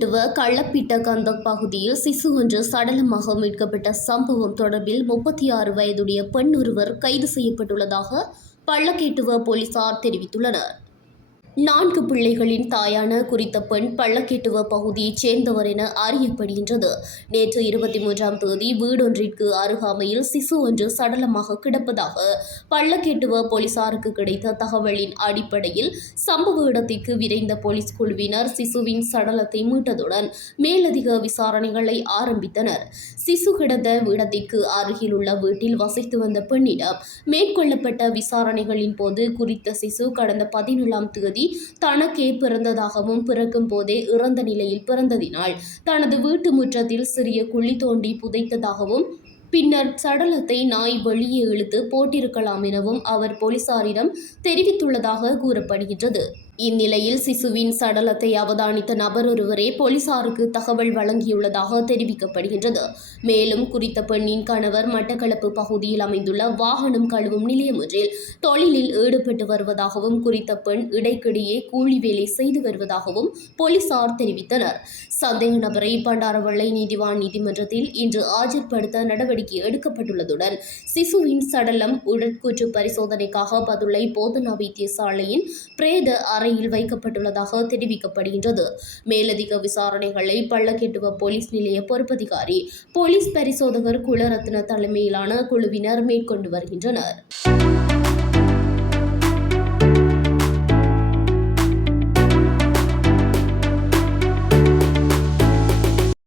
பள்ளக்கெட்டுவ கள்ளப்பிட்ட பகுதியில் சிசு ஒன்று சடலமாக மீட்கப்பட்ட சம்பவம் தொடர்பில் 36 வயதுடைய பெண் ஒருவர் கைது செய்யப்பட்டுள்ளதாக பள்ளக்கெட்டுவ போலீசார் தெரிவித்துள்ளனர். 4 பிள்ளைகளின் தாயான குறித்த பெண் பள்ளக்கெட்டுவ பகுதியைச் சேர்ந்தவர் என அறியப்படுகின்றது. நேற்று 23ஆம் தேதி வீடொன்றிற்கு அருகாமையில் சிசு ஒன்று சடலமாக கிடப்பதாக பள்ளக்கெட்டுவ போலீசாருக்கு கிடைத்த தகவலின் அடிப்படையில் சம்பவ இடத்திற்கு விரைந்த போலீஸ் குழுவினர் சிசுவின் சடலத்தை மீட்டதுடன் மேலதிக விசாரணைகளை ஆரம்பித்தனர். சிசு கிடந்த இடத்திற்கு அருகில் உள்ள வீட்டில் வசித்து வந்த பெண்ணிடம் மேற்கொள்ளப்பட்ட விசாரணைகளின் போது குறித்த சிசு கடந்த 17ஆம் தேதி தனக்கே பிறந்ததாகவும் பிறக்கும் போதே இறந்த நிலையில் பிறந்ததினால் தனது வீட்டு முற்றத்தில் சிறிய குழி தோண்டி புதைத்ததாகவும் பின்னர் சடலத்தை நாய் வெளியே இழுத்து போட்டிருக்கலாம் எனவும் அவர் போலீசாரிடம் தெரிவித்துள்ளதாக கூறப்படுகின்றது. இந்நிலையில் சிசுவின் சடலத்தை அவதானித்த நபர் ஒருவரே போலீசாருக்கு தகவல் வழங்கியுள்ளதாக தெரிவிக்கப்படுகின்றது. மேலும் குறித்த பெண்ணின் கணவர் மட்டக்களப்பு பகுதியில் அமைந்துள்ள வாகனம் கழுவும் நிலையம் ஒன்றில் தொழிலில் ஈடுபட்டு வருவதாகவும் குறித்த பெண் இடைக்கிடையே கூலி வேலை செய்து வருவதாகவும் போலீசார் தெரிவித்தனர். சந்தேக நபரை பண்டாரவளை நீதிவான் நீதிமன்றத்தில் இன்று ஆஜர்படுத்த நடவடிக்கை எடுக்கப்பட்டுள்ளதுடன் சிசுவின் சடலம் உடற்கூற்று பரிசோதனைக்காக பதுளை போதனா வைத்தியசாலையின் பிரேத அறையில் வைக்கப்பட்டுள்ளதாக தெரிவிக்கப்படுகின்றது. மேலதிக விசாரணைகளை பள்ளக்கெட்டுவ போலீஸ் நிலைய பொறுப்பதிகாரி போலீஸ் பரிசோதகர் குலரத்ன தலைமையிலான குழுவினர் மேற்கொண்டு வருகின்றனர்.